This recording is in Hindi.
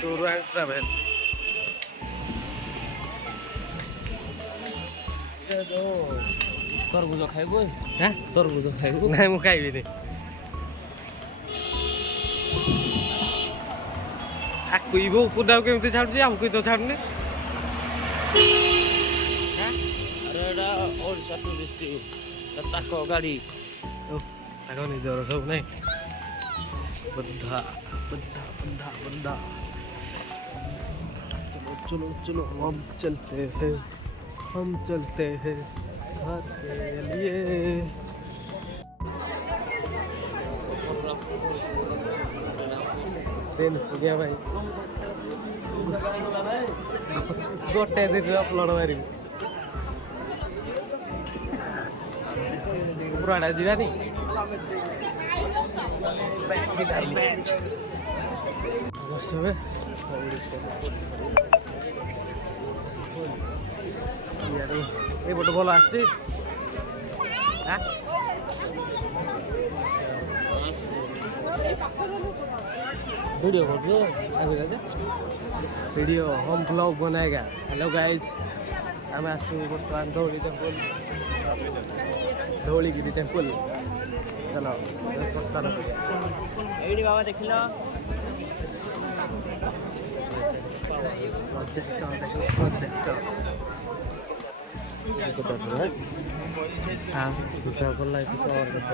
टूर एंड ट्रैवल तरबुज खाइबो हां तरबुज खाइबो नहीं मु खाइबिनी आकुइबो पुडाउ केमते छाडुची हमकु तो छाडने हां अरे एडा ओडिसा टूरिस्ट ताको गाड़ी ओ ताको निजर सब नहीं बद्धा बद्धा बद्धा बद्धा चलो चलो चलो हम चलते हैं घर के लिए दिन पुगिया भाई गोटे दिन अपलोड मारि पुराड़ा जीवानी सबे ये बड़ भल आसती वीडियो कर दो वीडियो हम ब्लॉग बनाएगा हेलो गाइस हम आसू बर्तमान धौलीगिरी टेम्पल चलो प्रस्थान एडी बाबा देखिलो हाँ दूसरा बोल रहा है तो और देखो